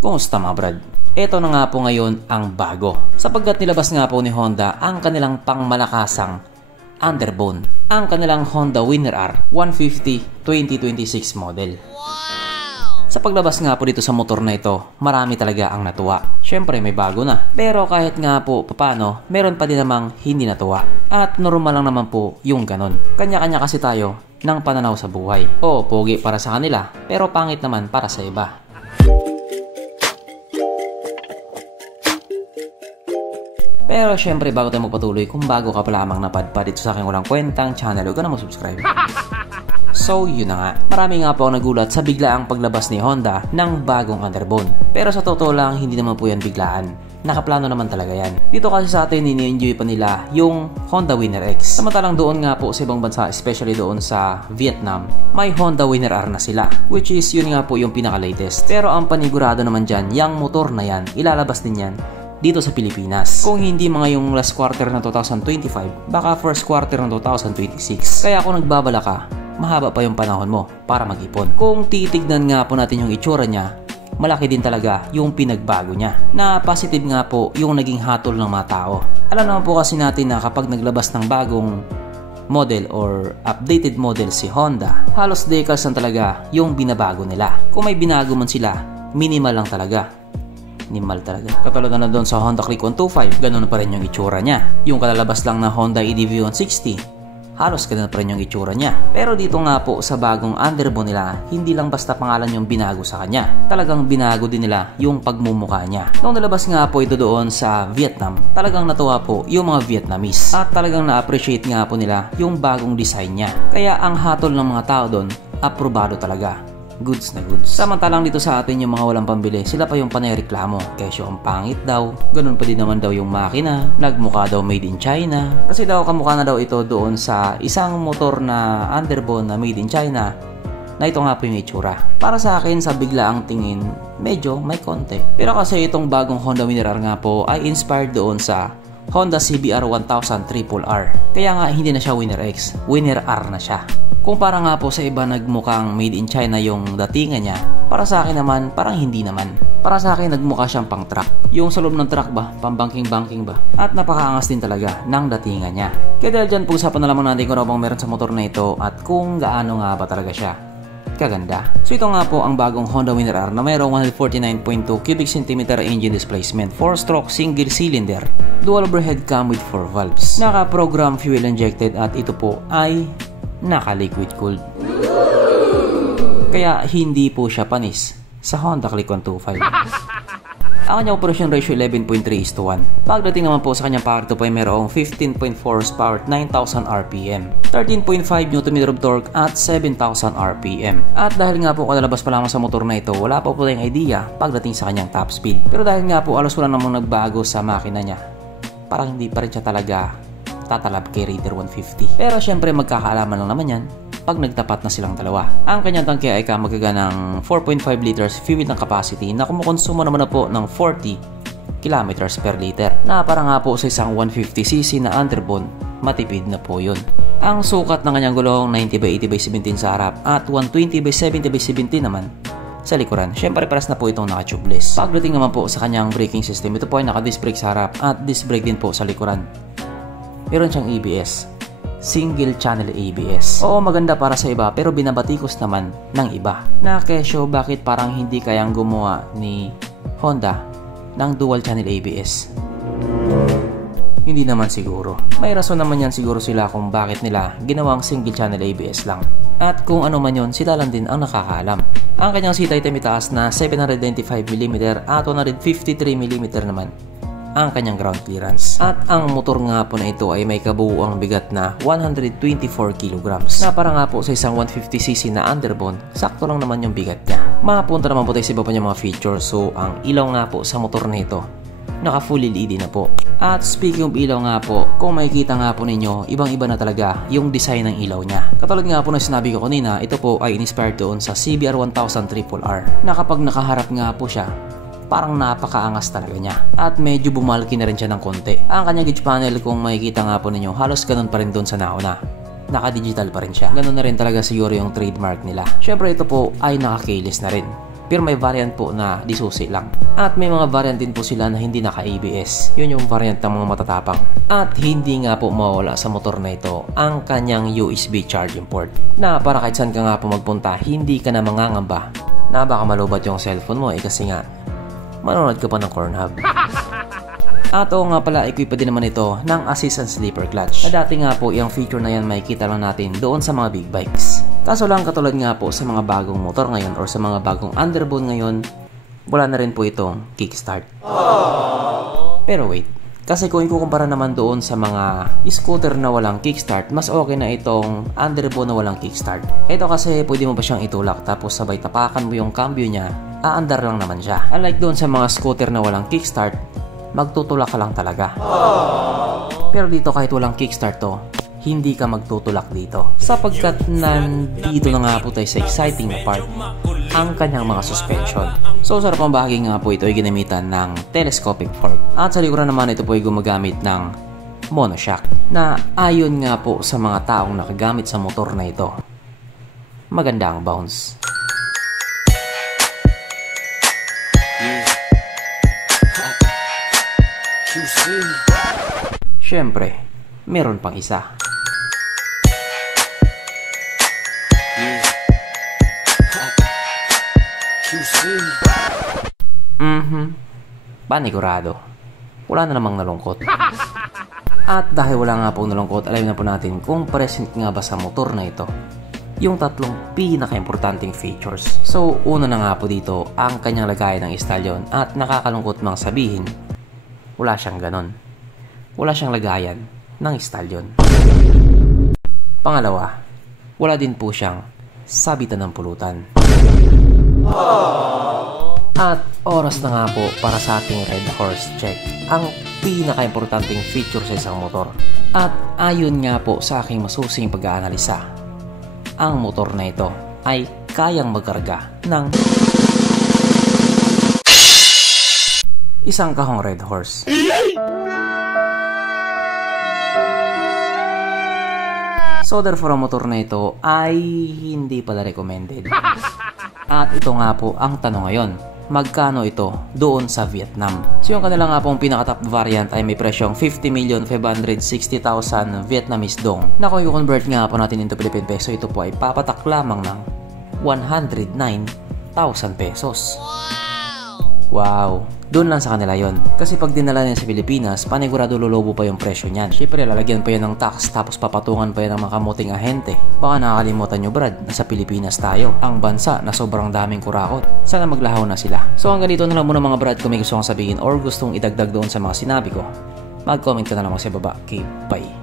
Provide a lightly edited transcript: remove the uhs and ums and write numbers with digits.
Kumusta mga brad? Ito na nga po ngayon ang bago. Sapagkat nilabas nga po ni Honda ang kanilang pangmalakasang underbone. Ang kanilang Honda Winner R 150 2026 model. Sa paglabas nga po dito sa motor na ito, marami talaga ang natuwa. Syempre may bago na. Pero kahit nga po paano, meron pa din namang hindi natuwa. At normal lang naman po yung ganon. Kanya-kanya kasi tayo ng pananaw sa buhay. O, pogi para sa kanila, pero pangit naman para sa iba. Pero syempre bago tayo magpatuloy, kung bago ka pa lamang napadpad dito sa aking walang kwentang channel, huwag ka na mag-subscribe. So yun na nga, marami nga po ang nagulat sa biglaang paglabas ni Honda ng bagong underbone. Pero sa totoo lang, hindi naman po yan biglaan. Nakaplano naman talaga yan. Dito kasi sa atin, ini-enjoy pa nila yung Honda Winner X. Samantalang doon nga po sa ibang bansa, especially doon sa Vietnam, may Honda Winner R na sila. Which is yun nga po yung pinaka-latest. Pero ang panigurado naman dyan, yung motor na yan, ilalabas din yan dito sa Pilipinas. Kung hindi mga yung last quarter ng 2025, baka first quarter ng 2026. Kaya kung nagbabala ka, mahaba pa yung panahon mo para mag-ipon. Kung titignan nga po natin yung itsura niya, malaki din talaga yung pinagbago niya. Na positive nga po yung naging hatol ng mga tao. Alam naman po kasi natin na kapag naglabas ng bagong model or updated model si Honda, halos decals lang talaga yung binabago nila. Kung may binago man sila, minimal lang talaga. Minimal talaga. Katulad na doon sa Honda Click 125, ganun pa rin yung itsura niya. Yung kalalabas lang na Honda EDV 160, halos ganun pa rin yung itsura niya. Pero dito nga po sa bagong underbone nila, hindi lang basta pangalan yung binago sa kanya. Talagang binago din nila yung pagmumukha niya. Nung nalabas nga po ito doon sa Vietnam, talagang natuwa po yung mga Vietnamese. At talagang na-appreciate nga po nila yung bagong design niya. Kaya ang hatol ng mga tao doon, aprobado talaga. Goods na goods. Samantalang dito sa atin yung mga walang pambili, sila pa yung panay-reklamo. Kesyo ang pangit daw. Ganun pa din naman daw yung makina. Nagmukha daw made in China. Kasi daw kamukha na daw ito doon sa isang motor na underbone na made in China, na ito nga po yung itsura. Para sa akin, sa biglaang tingin, medyo may konti. Pero kasi itong bagong Honda Winner R nga po ay inspired doon sa Honda CBR 1000 Triple R. Kaya nga hindi na siya Winner X, Winner R na siya. Kung para nga po sa iba nagmukhang made in China yung datingan niya, para sa akin naman parang hindi naman. Para sa akin nagmukha siyang pang truck. Yung sa loob ng truck ba, pambangking-bangking ba. At napakaangas din talaga ng datingan niya. Kaya dahil dyan pag-usapan na lamang natin kung ano bang meron sa motor na ito at kung gaano nga ba talaga siya kaganda. So ito nga po ang bagong Honda Winner R na mayroong 149.2 cubic centimeter engine displacement, 4-stroke single cylinder, dual overhead cam with 4 valves. Naka-program fuel injected at ito po ay naka-liquid cooled. Kaya hindi po siya panis sa Honda Click 125. Ang kanyang operation ratio 11.3:1. Pagdating naman po sa kanyang power to po ay mayroong 15.4 horsepower at 9,000 RPM, 13.5 Nm of torque at 7,000 RPM. At dahil nga po kalalabas pa lamang sa motor na ito, wala pa po tayong idea pagdating sa kanyang top speed. Pero dahil nga po alos wala namang nagbago sa makina niya, parang hindi pa rin siya talaga tatalab kay Raider 150. Pero syempre magkakaalaman lang naman yan pag nagtapat na silang dalawa. Ang kanyang tangke ay kamagaga ng 4.5 liters fuel ng capacity na kumukonsumo naman na po ng 40 kilometers per liter. Na para nga po sa isang 150cc na underbone, matipid na po yun. Ang sukat ng kanyang gulong 90/80/17 sa harap at 120/70/17 naman sa likuran. Syempre paras na po itong naka-tubeless. Pagdating naman po sa kanyang braking system, ito po ay naka-disc brake sa harap at disc brake din po sa likuran. Meron siyang ABS. Single channel ABS. Oo, maganda para sa iba pero binabatikos naman ng iba. Na kesyo, bakit parang hindi kayang gumawa ni Honda ng dual channel ABS? Hindi naman siguro. May rason naman yan siguro sila kung bakit nila ginawang single channel ABS lang. At kung ano man yun, sila lang din ang nakakaalam. Ang kanyang seat height ay mitaas na 795mm at 153mm naman ang kanyang ground clearance. At ang motor nga po na ito ay may kabuuang bigat na 124 kilograms. Na para nga po sa isang 150cc na underbone, sakto lang naman yung bigat niya. Mapunta naman po tayo sa iba pa niyang mga features. So ang ilaw nga po sa motor na ito, naka full LED na po. At speaking of ilaw nga po, kung makikita nga po ninyo, ibang-iba na talaga yung design ng ilaw niya. Katulad nga po na sinabi ko kanina, ito po ay inspired doon sa CBR 1000 Triple R. Na kapag nakaharap nga po siya, parang napakaangas talaga niya. At medyo bumalaki na rin siya ng konti. Ang kanyang gauge panel, kung makikita nga po ninyo, halos ganun pa rin doon sa nauna. Naka-digital pa rin siya. Ganun na rin talaga siguro yung trademark nila. Syempre ito po ay naka-keyless na rin. Pero may variant po na disusi lang. At may mga variant din po sila na hindi naka-ABS. Yun yung variant ng mga matatapang. At hindi nga po mawala sa motor na ito ang kanyang USB charging port. Na para kahit saan ka nga po magpunta, hindi ka na mangangamba na baka malubat yung cellphone mo kasi nga manonood ka pa ng Cornhub. At oo nga pala, equipa din naman ito ng assist and sleeper clutch. Na dati nga po, yung feature na yan makikita lang natin doon sa mga big bikes. Kaso lang katulad nga po sa mga bagong motor ngayon or sa mga bagong underbone ngayon, wala na rin po itong kickstart. Pero wait, kasi kung ikukumpara naman doon sa mga scooter na walang kickstart, mas okay na itong underbone na walang kickstart. Ito kasi pwede mo pa siyang itulak tapos sabay tapakan mo yung cambio niya, aandar lang naman siya. Unlike doon sa mga scooter na walang kickstart, magtutulak ka lang talaga. Pero dito kahit walang kickstart to, hindi ka magtutulak dito. Sapagkat nandito na nga po tayo sa exciting na part, ang kanyang mga suspension. So sa harapang bahagi nga po ito ay ginamitan ng telescopic fork. At sa likuran naman ito po ay gumagamit ng monoshock. Na ayon nga po sa mga taong nakagamit sa motor na ito, maganda ang bounce. Siyempre, meron pang isa. Panigurado. Wala na namang nalungkot. At dahil wala nga pong nalungkot, alam na po natin kung present nga ba sa motor na ito yung tatlong pinaka-importanting features. So, una na nga po dito ang kanyang lagayan ng stallion at nakakalungkot mang sabihin, wala siyang ganon. Wala siyang lagayan ng stallion. Pangalawa, wala din po siyang sabitan ng pulutan. At oras na nga po para sa ating Red Horse check, ang pinaka-importanting feature sa isang motor. At ayon nga po sa aking masusing pag-aanalisa, ang motor na ito ay kayang magkarga ng isang kahong Red Horse. So therefore, ang motor na ito ay hindi pala recommended. At ito nga po ang tanong ngayon, magkano ito doon sa Vietnam? So yung kanila nga pong pinaka-top variant ay may presyong 50,560,000 Vietnamese dong. Na kung i-convert nga po natin into Philippine peso, ito po ay papatak lamang ng 109,000 pesos. Wow! Doon lang sa kanila yon. Kasi pag dinala niya sa Pilipinas, panigurado lulubo pa yung presyo niyan. Siyempre, lalagyan pa yan ng tax, tapos papatungan pa yan ng mga kamuting ahente. Baka nakakalimutan nyo, Brad, nasa Pilipinas tayo. Ang bansa na sobrang daming kurakot. Sana maglahaw na sila. So hanggang dito na lang muna mga Brad, kung may gusto kong sabihin or gustong idagdag doon sa mga sinabi ko, mag-comment ka na lang sa baba. Okay, bye!